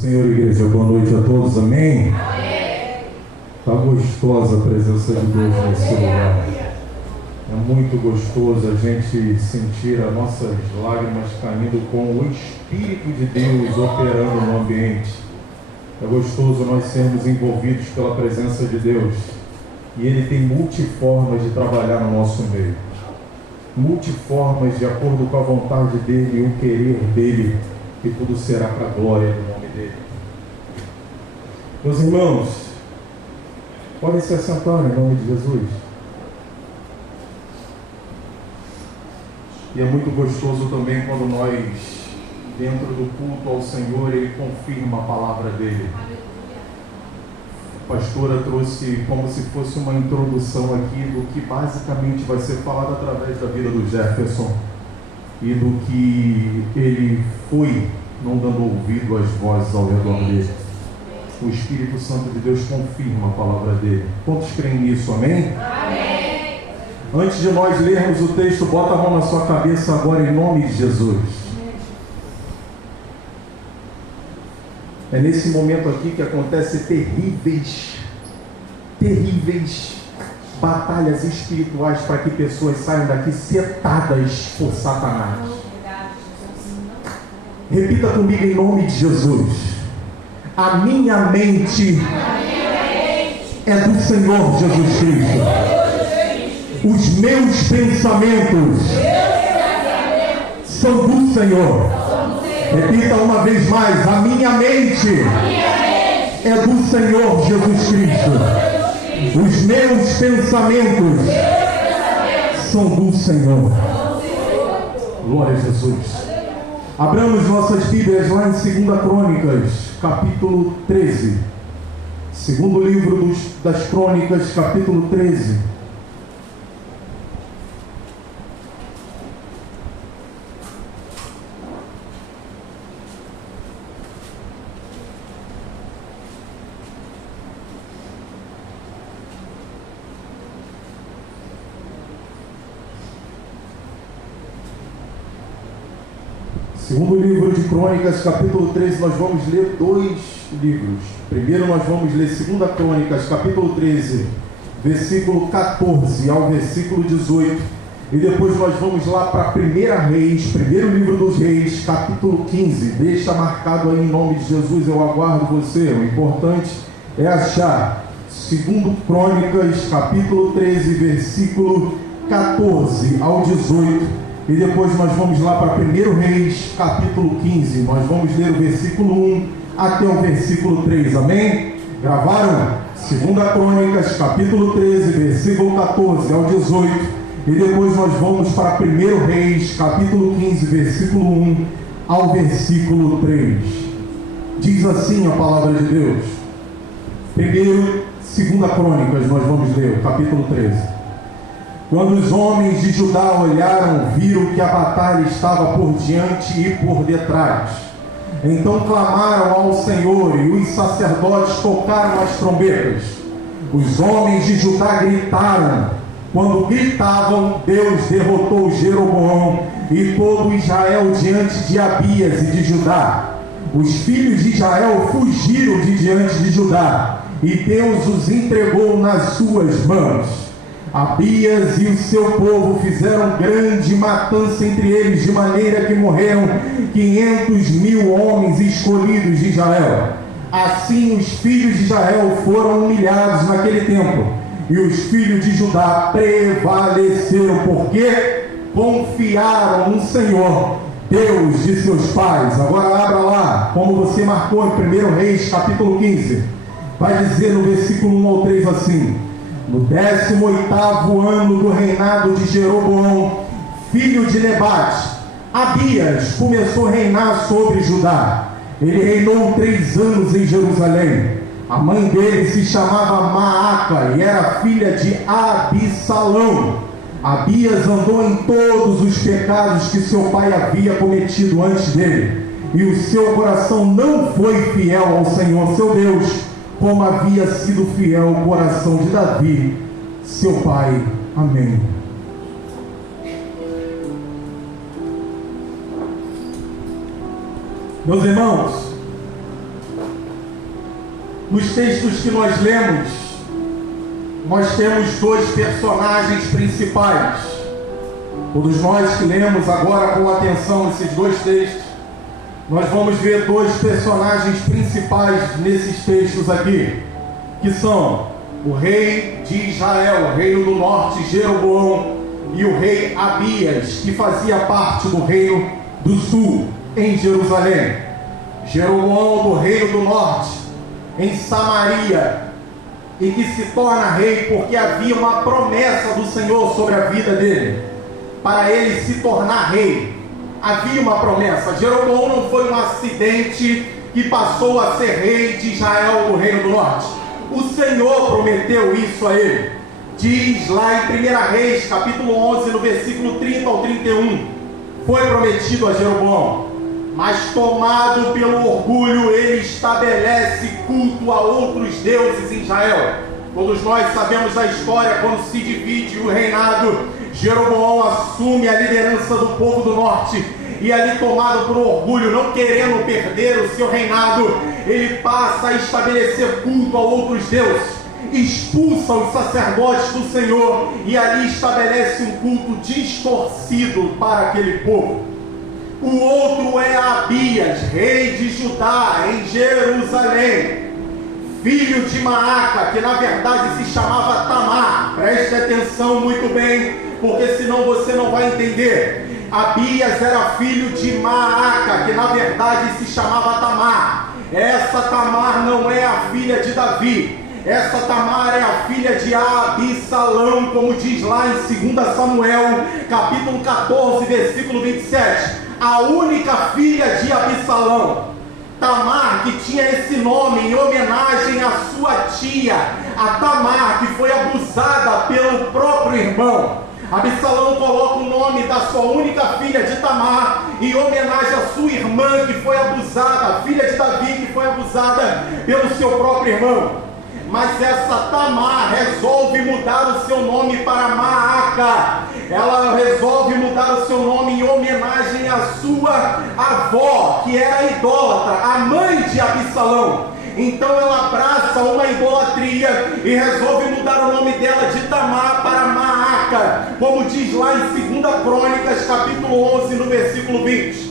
Senhor, igreja, boa noite a todos, amém? Está gostosa a presença de Deus nesse lugar. É muito gostoso a gente sentir as nossas lágrimas caindo com o Espírito de Deus operando no ambiente. É gostoso nós sermos envolvidos pela presença de Deus. E Ele tem multiformas de trabalhar no nosso meio. Multiformas de acordo com a vontade dEle e o querer dEle. E tudo será para a glória do nome dEle. Meus irmãos, podem se assentar em nome de Jesus. E é muito gostoso também quando nós, dentro do culto ao Senhor, Ele confirma a palavra dEle. A pastora trouxe como se fosse uma introdução aqui do que basicamente vai ser falado através da vida do Jefferson e do que ele foi, não dando ouvido às vozes ao redor dele. O Espírito Santo de Deus confirma a palavra dele. Quantos creem nisso, amém? Amém. Antes de nós lermos o texto, bota a mão na sua cabeça agora em nome de Jesus. É nesse momento aqui que acontecem terríveis batalhas espirituais para que pessoas saiam daqui setadas por Satanás. Repita comigo em nome de Jesus. A minha mente é do Senhor Jesus Cristo. Os meus pensamentos são do Senhor. Repita uma vez mais. A minha mente é do Senhor Jesus Cristo. Os meus pensamentos são do Senhor. Glória a Jesus. Abramos nossas Bíblias lá em 2 Crônicas, capítulo 13. Segundo livro das Crônicas, capítulo 13. Segundo livro de Crônicas, capítulo 13, nós vamos ler dois livros. Primeiro nós vamos ler 2 Crônicas, capítulo 13, versículo 14 ao versículo 18. E depois nós vamos lá para 1 Reis, primeiro livro dos Reis, capítulo 15. Deixa marcado aí em nome de Jesus, eu aguardo você. O importante é achar 2 Crônicas, capítulo 13, versículo 14 ao 18. E depois nós vamos lá para 1 Reis, capítulo 15. Nós vamos ler o versículo 1 até o versículo 3. Amém? Gravaram? 2 Crônicas, capítulo 13, versículo 14 ao 18. E depois nós vamos para 1 Reis, capítulo 15, versículo 1 ao versículo 3. Diz assim a palavra de Deus. Primeiro, 2 Crônicas, nós vamos ler o capítulo 13. Quando os homens de Judá olharam, viram que a batalha estava por diante e por detrás. Então clamaram ao Senhor e os sacerdotes tocaram as trombetas. Os homens de Judá gritaram. Quando gritavam, Deus derrotou Jeroboão e todo Israel diante de Abias e de Judá. Os filhos de Israel fugiram de diante de Judá e Deus os entregou nas suas mãos. Abias e o seu povo fizeram grande matança entre eles, de maneira que morreram 500.000 homens escolhidos de Israel. Assim os filhos de Israel foram humilhados naquele tempo, e os filhos de Judá prevaleceram, porque confiaram no Senhor, Deus de seus pais. Agora abra lá, como você marcou em 1 Reis, capítulo 15. Vai dizer no versículo 1 ao 3 assim: no 18º ano do reinado de Jeroboão, filho de Nebate, Abias começou a reinar sobre Judá. Ele reinou 3 anos em Jerusalém. A mãe dele se chamava Maaca e era filha de Abissalão. Abias andou em todos os pecados que seu pai havia cometido antes dele, e o seu coração não foi fiel ao Senhor seu Deus, como havia sido fiel o coração de Davi, seu pai. Amém. Meus irmãos, Nos textos que nós lemos, nós temos dois personagens principais. Todos nós que lemos agora com atenção esses dois textos, nós vamos ver dois personagens principais nesses textos aqui, que são o rei de Israel, o reino do norte, Jeroboão, e o rei Abias, que fazia parte do reino do sul, em Jerusalém. Jeroboão do reino do norte, em Samaria, e que se torna rei porque havia uma promessa do Senhor sobre a vida dele, para ele se tornar rei. Havia uma promessa. Jeroboão não foi um acidente que passou a ser rei de Israel do reino do norte. O Senhor prometeu isso a ele. Diz lá em 1 Reis, capítulo 11, no versículo 30 ao 31, foi prometido a Jeroboão, mas tomado pelo orgulho, ele estabelece culto a outros deuses em Israel. Todos nós sabemos a história, quando se divide o reinado, Jeroboão assume a liderança do povo do norte, e ali, tomado por orgulho, não querendo perder o seu reinado, ele passa a estabelecer culto a outros deuses, expulsa os sacerdotes do Senhor e ali estabelece um culto distorcido para aquele povo. O outro é Abias, rei de Judá, em Jerusalém, filho de Maaca, que na verdade se chamava Tamar. Preste atenção muito bem, porque senão você não vai entender. Abias era filho de Maaca, que na verdade se chamava Tamar. Essa Tamar não é a filha de Davi. Essa Tamar é a filha de Abissalão, como diz lá em 2 Samuel, capítulo 14, versículo 27. A única filha de Abissalão. Tamar, que tinha esse nome em homenagem à sua tia, a Tamar, que foi abusada pelo próprio irmão. Abissalão coloca o nome da sua única filha de Tamar em homenagem à sua irmã que foi abusada, a filha de Davi que foi abusada pelo seu próprio irmão. Mas essa Tamar resolve mudar o seu nome para Maaca. Ela resolve mudar o seu nome em homenagem à sua avó, que era idólatra, a mãe de Abissalão. Então ela abraça uma idolatria e resolve mudar o nome dela de Tamar para Maaca, como diz lá em 2 Crônicas, capítulo 11, no versículo 20.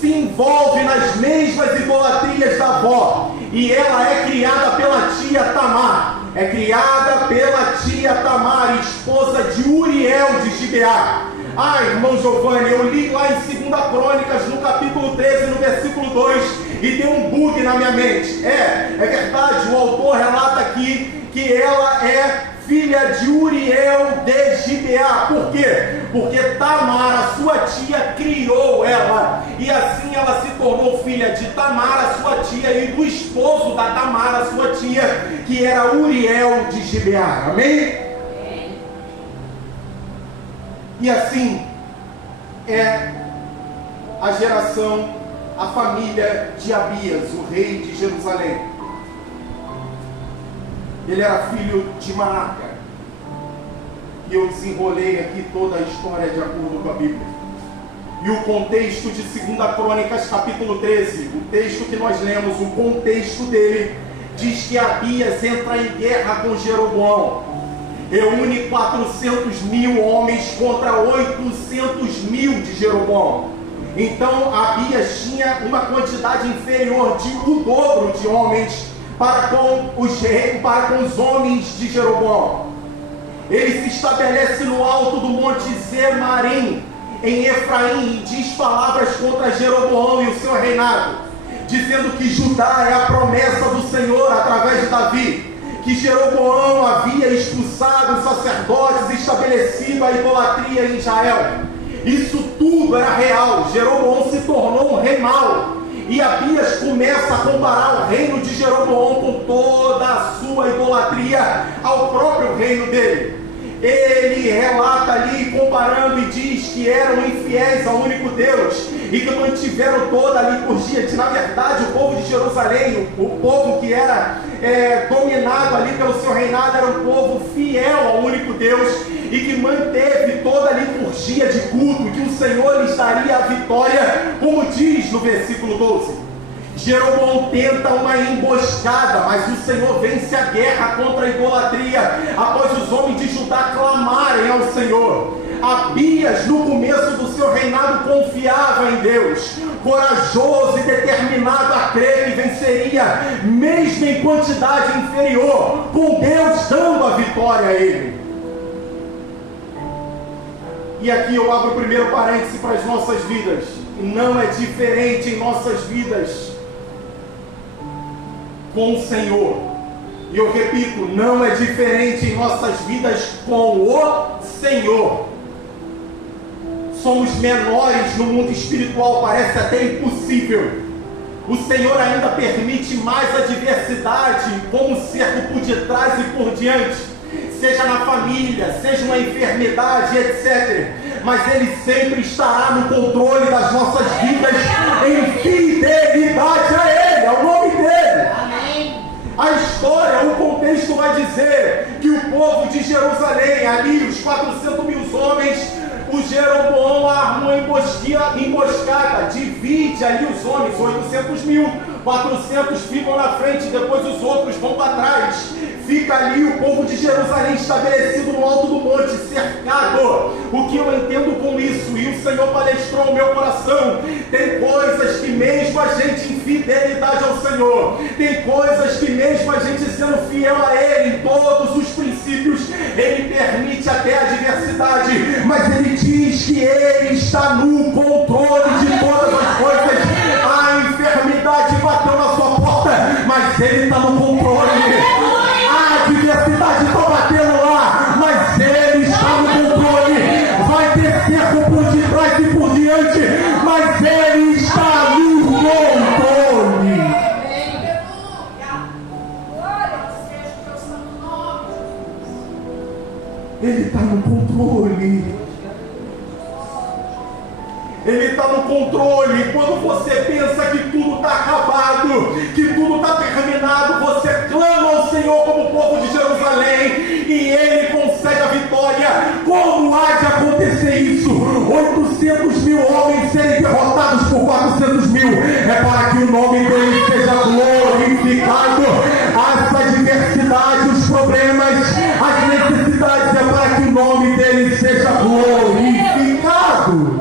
Se envolve nas mesmas idolatrias da avó, e ela é criada pela tia Tamar. É criada pela tia Tamar, esposa de Uriel de Gibeá. Ah, irmão Giovanni, eu li lá em 2 Crônicas, no capítulo 13, no versículo 2, e deu um bug na minha mente. É verdade, o autor relata aqui que ela é filha de Uriel de Gibeá. Por quê? Porque Tamar, a sua tia, criou ela, e assim ela se tornou filha de Tamar, a sua tia, e do esposo da Tamar, a sua tia, que era Uriel de Gibeá. Amém? E assim é a geração, a família de Abias, o rei de Jerusalém. Ele era filho de Maaca. E eu desenrolei aqui toda a história de acordo com a Bíblia. E o contexto de 2 Crônicas, capítulo 13, o texto que nós lemos, o contexto dele, diz que Abias entra em guerra com Jeroboão. Reúne 400 mil homens contra 800 mil de Jeroboão. Então Abias tinha uma quantidade inferior de o dobro de homens para com os homens de Jeroboão. Ele se estabelece no alto do monte Zemarim, em Efraim, e diz palavras contra Jeroboão e o seu reinado, dizendo que Judá é a promessa do Senhor através de Davi, que Jeroboão havia expulsado os sacerdotes e estabelecido a idolatria em Israel. Isso tudo era real. Jeroboão se tornou um rei mau, e Abias começa a comparar o reino de Jeroboão com toda a sua idolatria ao próprio reino dele. Ele relata ali, comparando, e diz que eram infiéis ao único Deus, e que mantiveram toda a liturgia, que na verdade o povo de Jerusalém, o povo que era dominado ali pelo seu reinado, era um povo fiel ao único Deus, e que manteve toda a liturgia de culto, que o Senhor lhes daria a vitória, como diz no versículo 12. Jeroboão tenta uma emboscada, mas o Senhor vence a guerra contra a idolatria, após os homens de Judá clamarem ao Senhor. Abias, no começo do seu reinado, confiava em Deus, corajoso e determinado a crer que venceria, mesmo em quantidade inferior, com Deus dando a vitória a ele. E aqui eu abro o primeiro parêntese para as nossas vidas. Não é diferente em nossas vidas com o Senhor. E eu repito, não é diferente em nossas vidas com o Senhor. Somos menores no mundo espiritual, parece até impossível. O Senhor ainda permite mais adversidade, como cerco por detrás e por diante, seja na família, seja uma enfermidade, etc. Mas Ele sempre estará no controle das nossas vidas, em fidelidade a Ele, ao nome dEle. Amém. A história, o contexto vai dizer que o povo de Jerusalém, ali os 400 mil homens, o Jeroboão arma uma emboscada, divide ali os homens, 800 mil, 400 ficam na frente, depois os outros vão para trás. Fica ali o povo de Jerusalém estabelecido no alto do monte, cercado. O que eu entendo com isso, e o Senhor palestrou o meu coração, tem coisas que mesmo a gente em fidelidade ao Senhor, tem coisas que mesmo a gente sendo fiel a Ele em todos os princípios, Ele permite até a adversidade, mas Ele diz que Ele está no controle de todas as coisas. A enfermidade bateu na sua porta, mas Ele está no controle. A adversidade está batendo lá, mas Ele está no controle. Vai ter cerco por detrás e por diante, mas Ele está no controle. Ele está no controle. Ele está no controle. Quando você pensa que tudo está acabado, que tudo está terminado, você clama ao Senhor como o povo de Jerusalém e Ele consegue a vitória. Como há de acontecer isso? 800 mil homens serem derrotados por 400 mil. É para que o nome dele seja glorificado. As adversidades, os problemas, as necessidades, é para que o nome dele seja glorificado.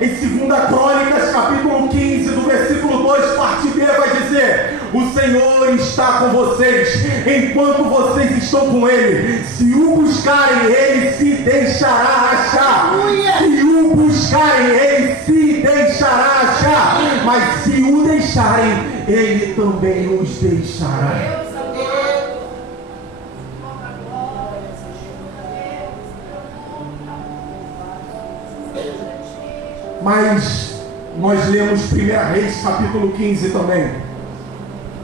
Em 2 Crônicas, capítulo 15, do versículo 2, parte B, vai dizer: o Senhor está com vocês, enquanto vocês estão com Ele. Se o buscarem, Ele se deixará achar. Se o buscarem, Ele se deixará achar. Mas se o deixarem, Ele também os deixará. Mas nós lemos 1 Reis capítulo 15 também.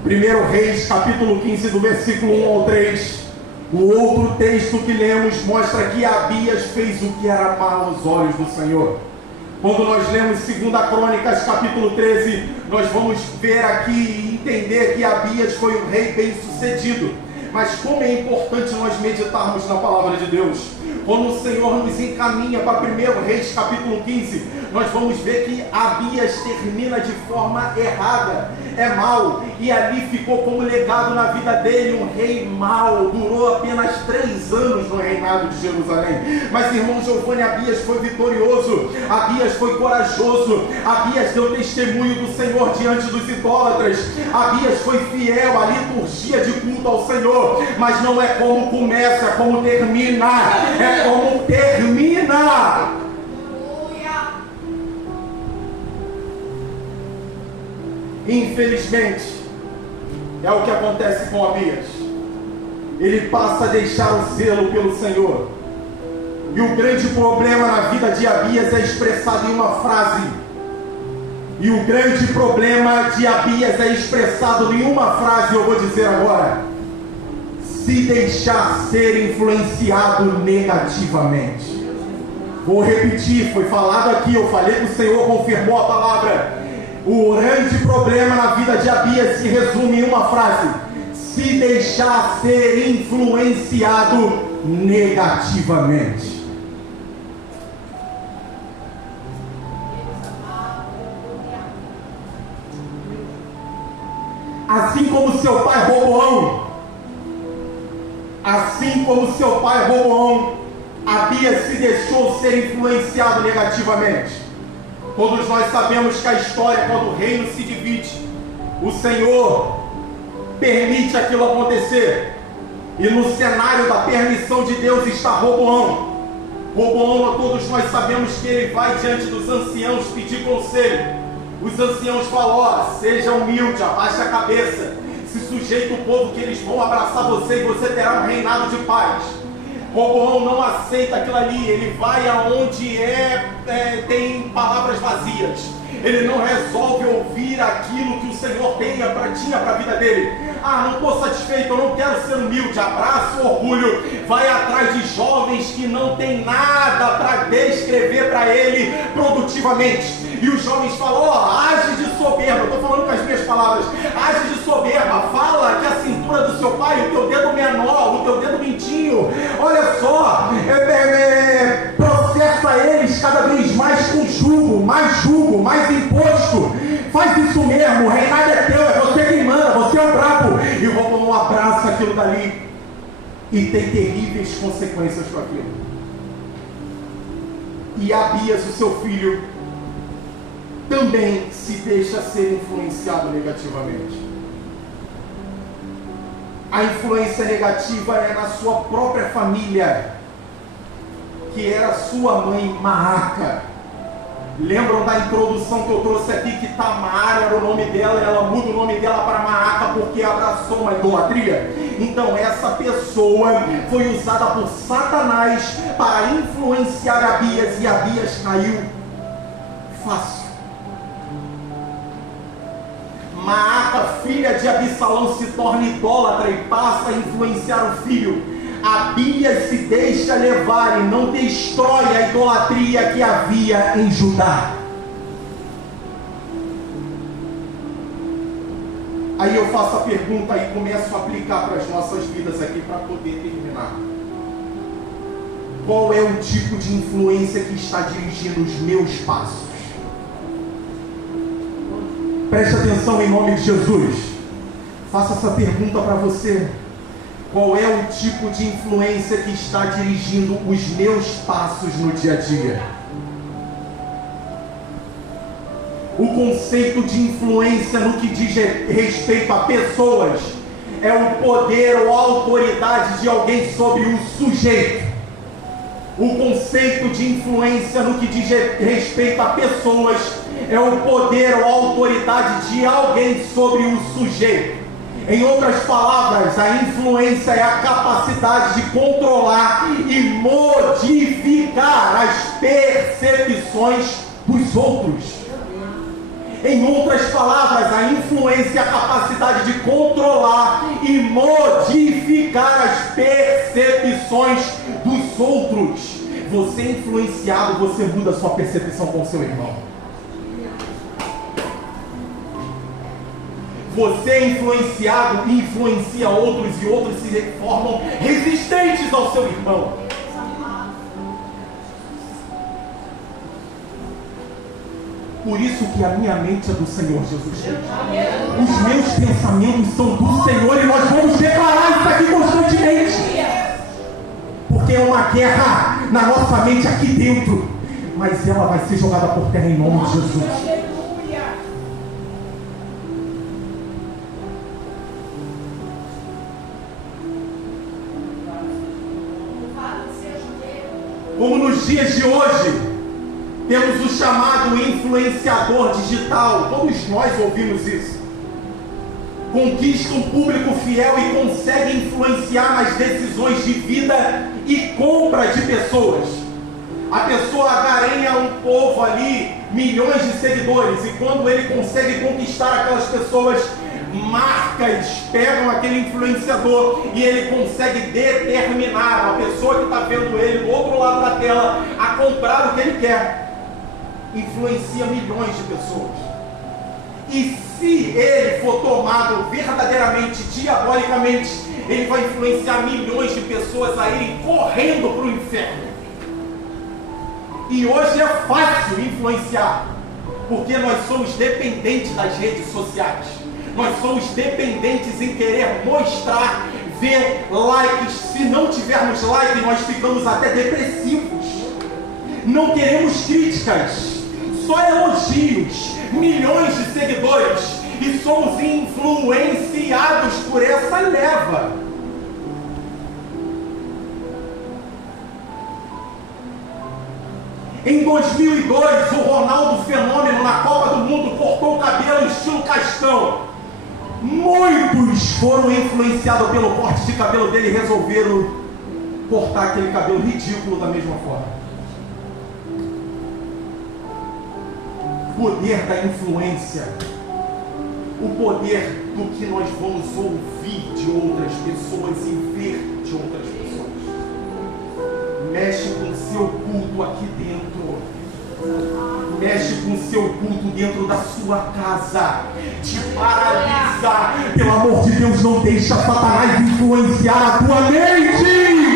1 Reis capítulo 15 do versículo 1 ao 3. O outro texto que lemos mostra que Abias fez o que era mal aos olhos do Senhor. Quando nós lemos 2 Crônicas capítulo 13, nós vamos ver aqui e entender que Abias foi um rei bem sucedido. Mas como é importante nós meditarmos na palavra de Deus. Quando o Senhor nos encaminha para 1 Reis capítulo 15, nós vamos ver que Abias termina de forma errada, é mau, e ali ficou como legado na vida dele um rei mau. Durou apenas 3 anos no reinado de Jerusalém. Mas irmão Giovanni, Abias foi vitorioso, Abias foi corajoso, Abias deu testemunho do Senhor diante dos idólatras, Abias foi fiel à liturgia de culto ao Senhor. Mas não é como começa, é como termina. É como termina. Infelizmente, é o que acontece com Abias. Ele passa a deixar o zelo pelo Senhor. E o grande problema na vida de Abias é expressado em uma frase. E o grande problema de Abias é expressado em uma frase, eu vou dizer agora: se deixar ser influenciado negativamente. Vou repetir, foi falado aqui, eu falei que o Senhor confirmou a palavra. O grande problema na vida de Abias se resume em uma frase: se deixar ser influenciado negativamente. Assim como seu pai Roboão, Abias se deixou ser influenciado negativamente. Todos nós sabemos que a história, quando o reino se divide, o Senhor permite aquilo acontecer. E no cenário da permissão de Deus está Roboão. Roboão, todos nós sabemos que ele vai diante dos anciãos pedir conselho. Os anciãos falam: ó, seja humilde, abaixe a cabeça, se sujeite o povo que eles vão abraçar você e você terá um reinado de paz. Roboão não aceita aquilo ali, ele vai aonde tem palavras vazias. Ele não resolve ouvir aquilo que o Senhor tinha para a vida dele. Ah, não estou satisfeito, eu não quero ser humilde. Abraça o orgulho, vai atrás de jovens que não tem nada para descrever para ele produtivamente. E os jovens falam: ó, age de soberba. Estou falando com as minhas palavras. Age de soberba, fala que a cintura do seu pai, o teu dedo menor, o teu dedo mindinho, olha só, processa eles cada vez mais com jugo, mais imposto. Faz isso mesmo, o reinado é teu, é você quem manda, você é o brabo. E o Roboão abraça aquilo dali e tem terríveis consequências com aquilo. E Abias, o seu filho, também se deixa ser influenciado negativamente. A influência negativa é na sua própria família, que era sua mãe Maaca. Lembram da introdução que eu trouxe aqui, que Tamar era o nome dela, e ela muda o nome dela para Maaca porque abraçou uma idolatria? Então essa pessoa foi usada por Satanás para influenciar Abias, e Abias caiu fácil. Maaca, filha de Absalão, se torna idólatra e passa a influenciar o filho. Abias se deixa levar e não destrói a idolatria que havia em Judá. Aí eu faço a pergunta e começo a aplicar para as nossas vidas aqui para poder terminar. Qual é o tipo de influência que está dirigindo os meus passos? Preste atenção em nome de Jesus. Faça essa pergunta para você. Qual é o tipo de influência que está dirigindo os meus passos no dia a dia? O conceito de influência no que diz respeito a pessoas é o poder ou a autoridade de alguém sobre o sujeito. O conceito de influência no que diz respeito a pessoas é o poder ou a autoridade de alguém sobre o sujeito. Em outras palavras, a influência é a capacidade de controlar e modificar as percepções dos outros. Em outras palavras, a influência é a capacidade de controlar e modificar as percepções dos outros. Você é influenciado, você muda a sua percepção com o seu irmão. Você é influenciado e influencia outros, e outros se formam resistentes ao seu irmão. Por isso que a minha mente é do Senhor Jesus Cristo. Os meus pensamentos são do Senhor, e nós vamos declarar isso aqui constantemente. Porque é uma guerra na nossa mente aqui dentro, mas ela vai ser jogada por terra em nome de Jesus. Como nos dias de hoje, temos o chamado influenciador digital. Todos nós ouvimos isso. Conquista um público fiel e consegue influenciar nas decisões de vida e compra de pessoas. A pessoa agarenha um povo ali, milhões de seguidores, e quando ele consegue conquistar aquelas pessoas, marcas pegam aquele influenciador e ele consegue determinar a pessoa que está vendo ele do outro lado da tela a comprar o que ele quer. Influencia milhões de pessoas. E se ele for tomado verdadeiramente, diabolicamente, ele vai influenciar milhões de pessoas a irem correndo para o inferno. E hoje é fácil influenciar, porque nós somos dependentes das redes sociais. Nós somos dependentes em querer mostrar, ver likes. Se não tivermos like, nós ficamos até depressivos. Não queremos críticas, só elogios, milhões de seguidores, e somos influenciados por essa leva. Em 2002, o Ronaldo Fenômeno, na Copa do Mundo, cortou o cabelo estilo Cascão. Muitos foram influenciados pelo corte de cabelo dele e resolveram cortar aquele cabelo ridículo da mesma forma. O poder da influência, o poder do que nós vamos ouvir de outras pessoas e ver de outras pessoas, mexe com o seu culto aqui dentro, mexe com o seu culto dentro da sua casa, te paralisa. Pelo amor de Deus, não deixa Satanás influenciar a tua mente.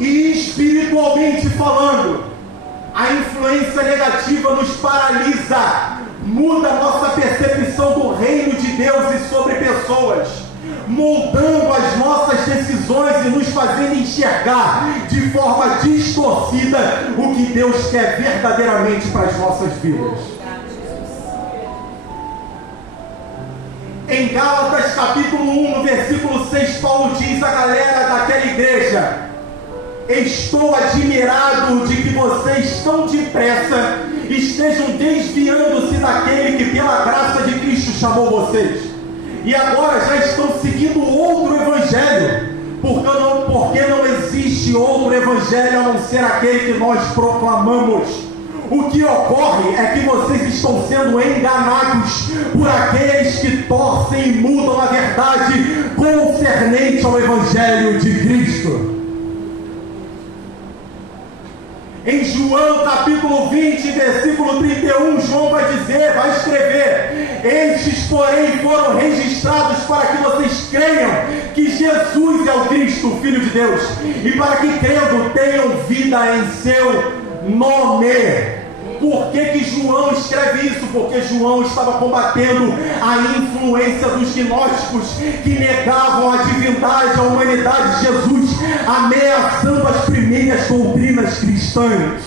E espiritualmente falando, a influência negativa nos paralisa, muda a nossa percepção do reino de Deus e sobre pessoas, moldando as nossas decisões e nos fazendo enxergar de forma distorcida o que Deus quer verdadeiramente para as nossas vidas. Em Gálatas capítulo 1, no versículo 6, Paulo diz à galera daquela igreja: estou admirado de que vocês tão depressa estejam desviando-se daquele que pela graça de Cristo chamou vocês, e agora já estão seguindo outro evangelho, porque não existe outro evangelho a não ser aquele que nós proclamamos. O que ocorre é que vocês estão sendo enganados por aqueles que torcem e mudam a verdade concernente ao evangelho de Cristo. Em João capítulo 20, versículo 31, João vai escrever: estes, porém, foram registrados para que vocês creiam que Jesus é o Cristo, o Filho de Deus, e para que, crendo, tenham vida em seu nome. Por que João escreve isso? Porque João estava combatendo a influência dos gnósticos, que negavam a divindade, a humanidade de Jesus, ameaçando as primeiras doutrinas cristãs.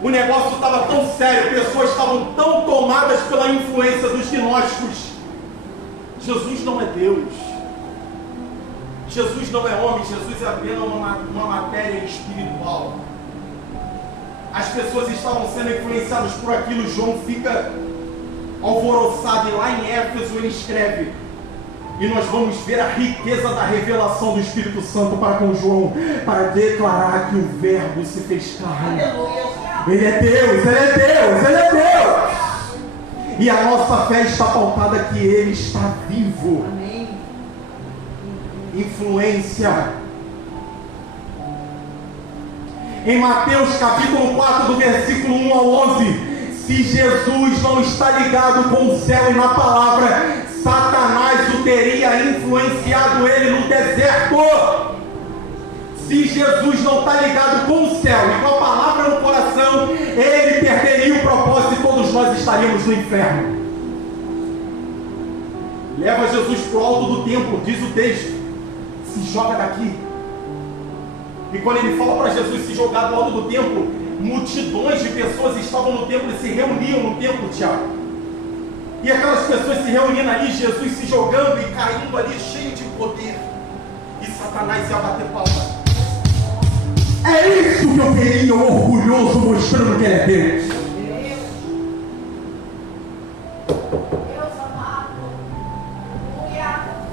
O negócio estava tão sério, pessoas estavam tão tomadas pela influência dos gnósticos. Jesus não é Deus, Jesus não é homem, Jesus é apenas uma matéria espiritual. As pessoas estavam sendo influenciadas por aquilo. João fica alvoroçado, e lá em Éfeso ele escreve, e nós vamos ver a riqueza da revelação do Espírito Santo para com João, para declarar que o Verbo se fez carne. Ele é Deus, Ele é Deus, Ele é Deus. E a nossa fé está pautada que Ele está vivo. Influência. Em Mateus capítulo 4, do versículo 1 ao 11, se Jesus não está ligado com o céu e na palavra, Satanás o teria influenciado ele no deserto. Se Jesus não está ligado com o céu e com a palavra no coração, ele perderia o propósito e todos nós estaríamos no inferno. Leva Jesus para o alto do templo, diz o texto, se joga daqui. E quando ele fala para Jesus se jogar do alto do templo, multidões de pessoas estavam no templo e se reuniam no templo, Tiago. E aquelas pessoas se reunindo ali, Jesus se jogando e caindo ali, cheio de poder. E Satanás ia bater palma. É isso que eu queria, orgulhoso, mostrando que ele é Deus. Deus amado.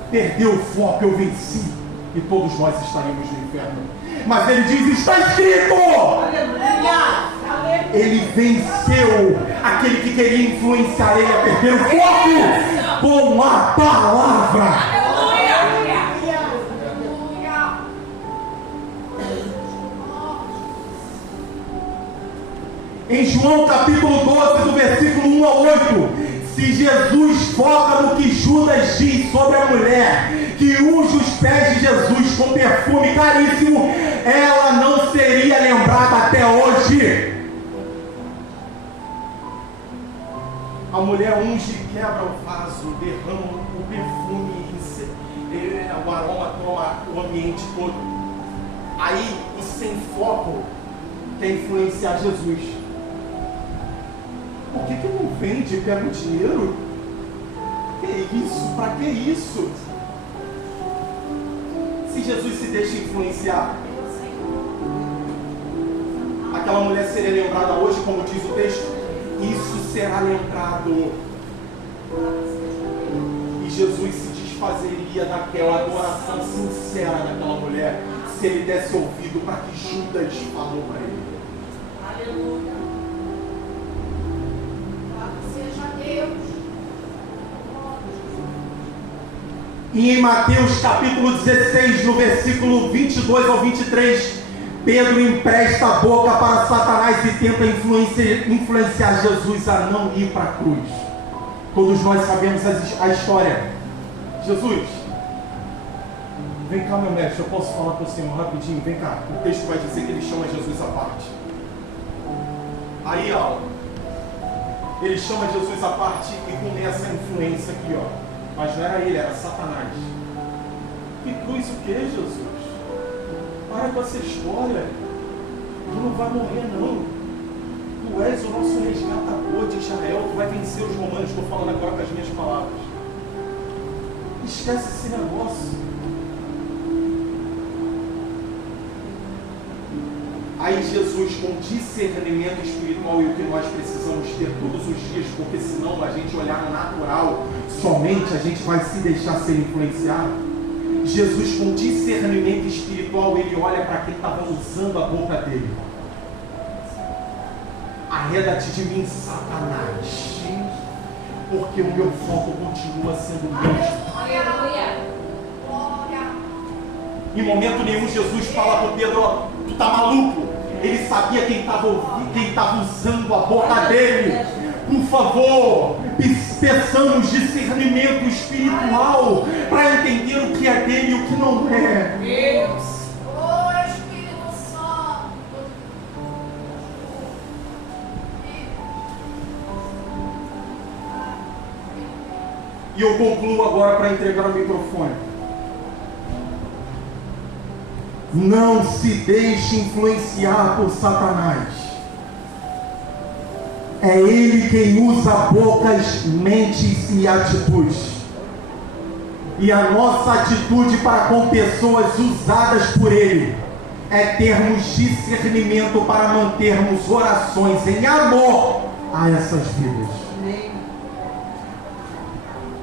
Perdeu o foco, eu venci. E todos nós estaríamos no inferno. Mas ele diz, está escrito. Aleluia. Ele venceu aquele que queria influenciar ele a perder o foco com a palavra. Aleluia. Em João capítulo 12, do versículo 1 ao 8, Se Jesus foca no que Judas diz sobre a mulher que unge os pés de Jesus com perfume caríssimo, ela não seria lembrada até hoje. A mulher unge e quebra o vaso, derrama o perfume, o aroma toma o ambiente todo. Aí o sem foco quer influenciar Jesus. Por que não vende e pega o dinheiro? Que isso? Pra que isso? Se Jesus se deixa influenciar, aquela mulher seria lembrada hoje, como diz o texto, isso será lembrado. E Jesus se desfazeria daquela adoração sincera daquela mulher, se ele desse ouvido para que Judas falou para ele. Aleluia. E em Mateus capítulo 16, no versículo 22 ao 23, Pedro empresta a boca para Satanás e tenta influenciar Jesus a não ir para a cruz. Todos nós sabemos a história. Jesus, vem cá, meu mestre, eu posso falar com o Senhor rapidinho? Vem cá. O texto vai dizer que ele chama Jesus à parte. Aí, ó, ele chama Jesus à parte e começa a influência aqui, ó. Mas não era ele, era Satanás. Que cruz o que, Jesus? Para com essa história. Tu não vai morrer, não. Tu és o nosso resgatador de Israel. Tu vai vencer os romanos. Estou falando agora com as minhas palavras. Esquece esse negócio. Aí Jesus, com discernimento espiritual, e o que nós precisamos ter todos os dias, porque senão a gente olhar no natural, somente a gente vai se deixar ser influenciado. Jesus, com discernimento espiritual, ele olha para quem estava usando a boca dele. Arreda-te de mim, Satanás, porque o meu foco continua sendo o mesmo. Em momento nenhum Jesus fala para Pedro, ó, tu tá maluco? Ele sabia quem estava usando a boca dele. Por favor, peçamos discernimento espiritual para entender o que é dele e o que não é. Deus, oh Espírito Santo. E eu concluo agora para entregar o microfone. Não se deixe influenciar por Satanás. É ele quem usa bocas, mentes e atitudes. E a nossa atitude para com pessoas usadas por ele é termos discernimento para mantermos orações em amor a essas vidas.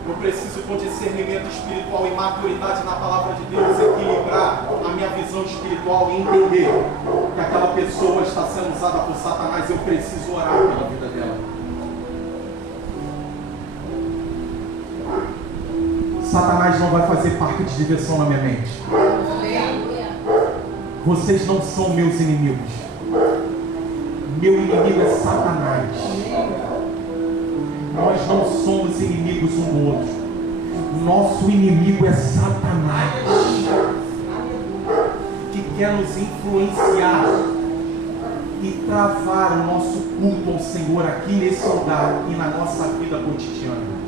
Eu preciso, com discernimento espiritual e maturidade na palavra de Deus, equilibrar a minha visão espiritual e entender que aquela pessoa está sendo usada por Satanás. Eu preciso orar pela vida dela. Satanás não vai fazer parque de diversão na minha mente. Vocês não são meus inimigos. Meu inimigo é Satanás. Nós não somos inimigos um do outro. Nosso inimigo é Satanás, que quer nos influenciar e travar o nosso culto ao Senhor aqui nesse lugar e na nossa vida cotidiana.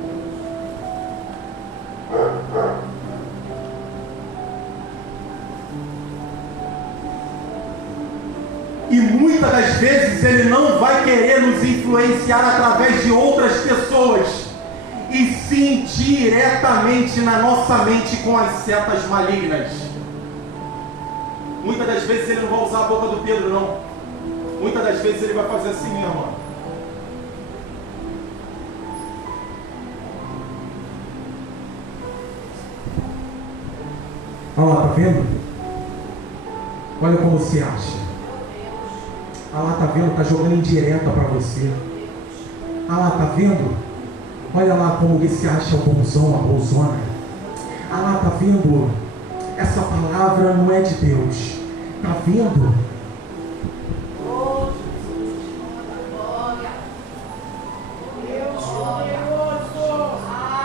E muitas das vezes ele não vai querer nos influenciar através de outras pessoas, e sim diretamente na nossa mente com as setas malignas. Muitas das vezes ele não vai usar a boca do Pedro, não. Muitas das vezes ele vai fazer assim mesmo. Olha lá, tá vendo? Olha como você acha. Ah lá, tá vendo? Tá jogando indireta para você. Ah lá, tá vendo? Olha lá como você acha o bonzão, a bonzona. Ah lá, tá vendo? Essa palavra não é de Deus. Tá vendo?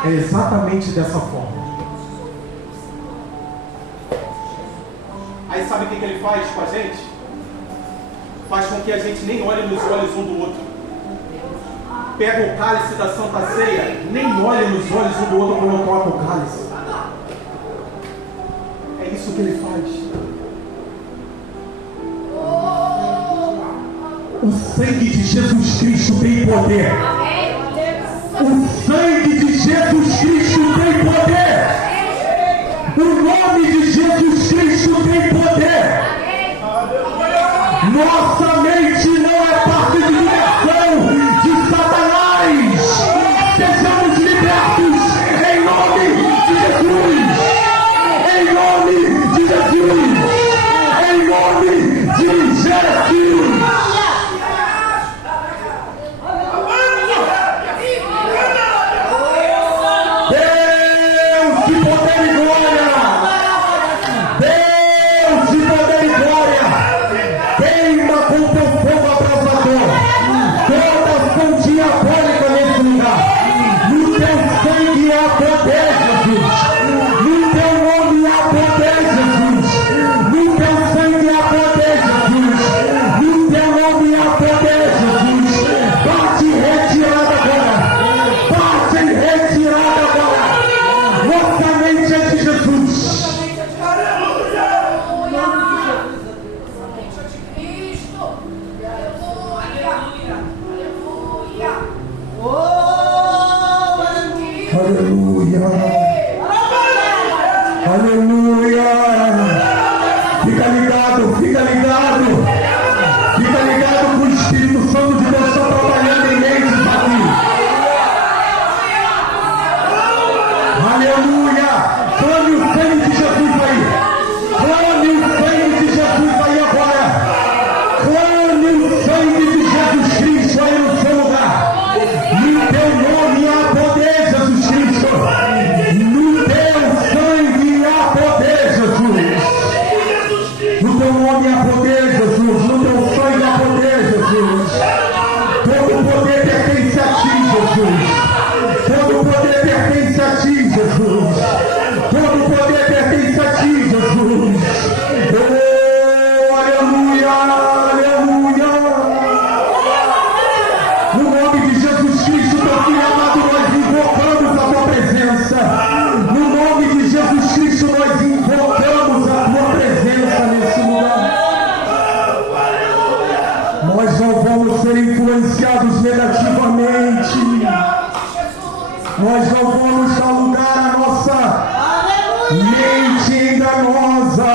É exatamente dessa forma. Aí sabe o que ele faz com a gente? Faz com que a gente nem olhe nos olhos um do outro. Pega o cálice da Santa Ceia, nem olhe nos olhos um do outro quando toca o cálice. É isso que ele faz. O sangue de Jesus Cristo tem poder. O sangue de Jesus Cristo tem poder. O nome de Jesus Cristo tem poder. Nossa mente não é parte de diversão de Satanás. Sejamos libertos em nome de Jesus. Em nome de Jesus. Em nome de Jesus. Nós não vamos dar lugar à nossa mente enganosa.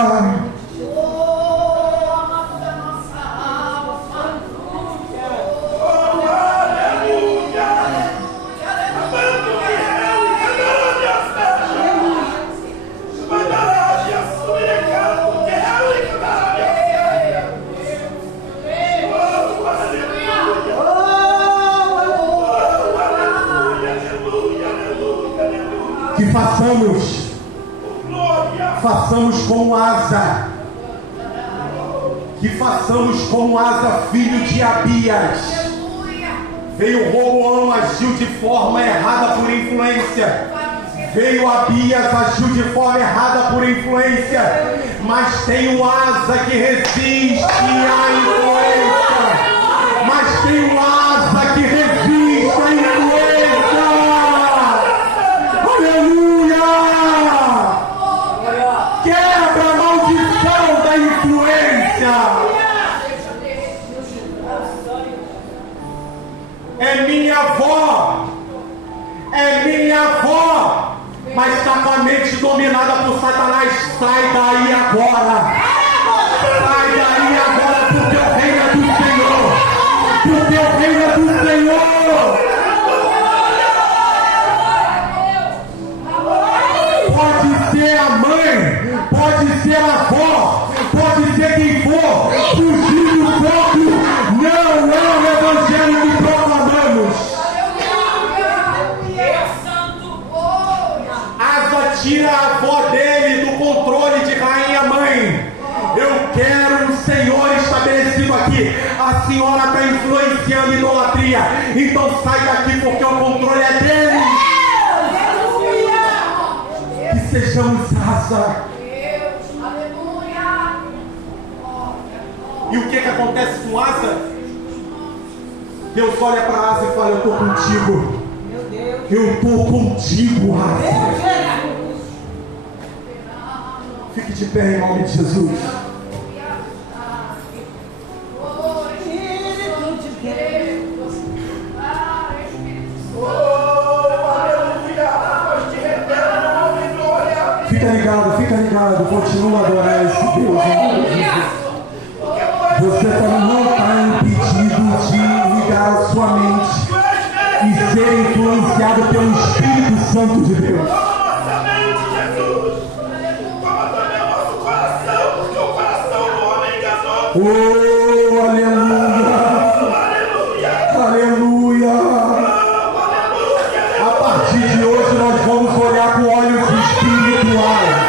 Que façamos como Asa, que façamos como Asa, filho de Abias. Veio Roboão, agiu de forma errada por influência. Veio Abias, agiu de forma errada por influência. Mas tem o Asa que resiste à influência. Mas tem o Asa que resiste à influência. Aleluia! Quebra a maldição da influência. É minha avó, mas está com a mente dominada por Satanás. Sai daí agora. Sai daí agora, porque o reino é do Senhor. Porque o reino é do Senhor. Pode ser a mãe, pode ser a avó, pode ser quem for, fugir do foco não é o evangelho que proclamamos. Asa tira a avó dele do controle de rainha mãe. Eu quero um Senhor estabelecido aqui. A senhora está influenciando idolatria, então sai daqui porque o controle é dele. sejamos Asa. Deus, aleluia. E o que acontece com Asa? Deus olha para Asa e fala: eu estou contigo. Eu estou contigo, Asa. Fique de pé em nome de Jesus. Fica ligado, continua a adorar esse Deus. Você não está impedido de ligar a sua mente e ser influenciado pelo Espírito Santo de Deus. Oh, aleluia! Aleluia! A partir de hoje nós vamos olhar com olhos espirituais.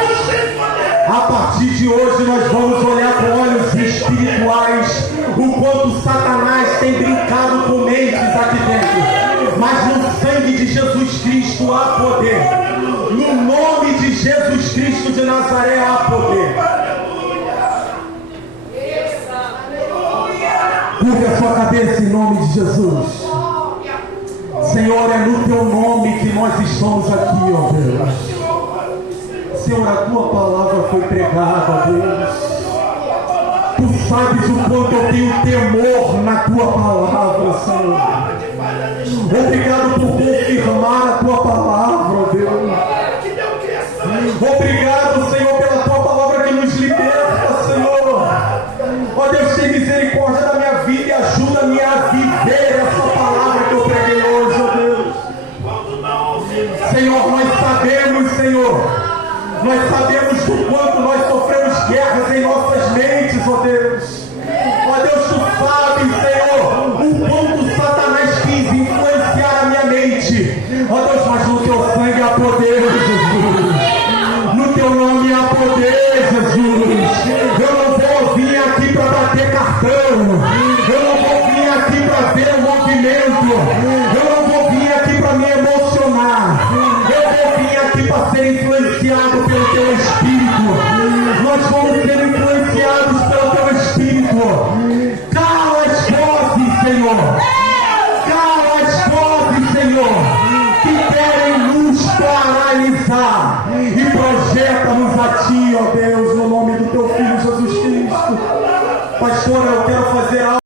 A partir de hoje nós vamos olhar com olhos espirituais o quanto Satanás tem brincado com mentes aqui dentro. Mas no sangue de Jesus Cristo há poder. No nome de Jesus Cristo de Nazaré há poder. Curva a sua cabeça em nome de Jesus. Senhor, é no teu nome que nós estamos aqui, ó Deus. Senhor, a tua palavra foi pregada, Deus. Tu sabes o quanto eu tenho temor na tua palavra, Senhor. Obrigado por confirmar a tua palavra, Deus. Obrigado, Senhor, pela tua palavra que nos liberta, Senhor. Ó Deus, tem misericórdia da minha vida e ajuda-me a viver essa palavra que eu preguei hoje, ó Deus. Senhor, nós sabemos do quanto nós sofremos guerras em nossas mentes, ó Deus. Ó Deus, tu sabes, Senhor, o quanto Satanás quis influenciar a minha mente. Ó Deus, mas no teu sangue há poder, Jesus. No teu nome há poder, Jesus. Eu não vou vir aqui para bater cartão. Eu não vou vir aqui para ver o movimento. Eu não vou vir aqui para me emocionar. Eu vou vir aqui para ser influenciado pelo teu Espírito. Nós vamos ser influenciados pelo teu Espírito. Cala as vozes, Senhor. Cala as vozes, Senhor, que querem nos paralisar. E projeta-nos a ti, ó Deus, no nome do teu Filho Jesus Cristo. Pastor, eu quero fazer algo.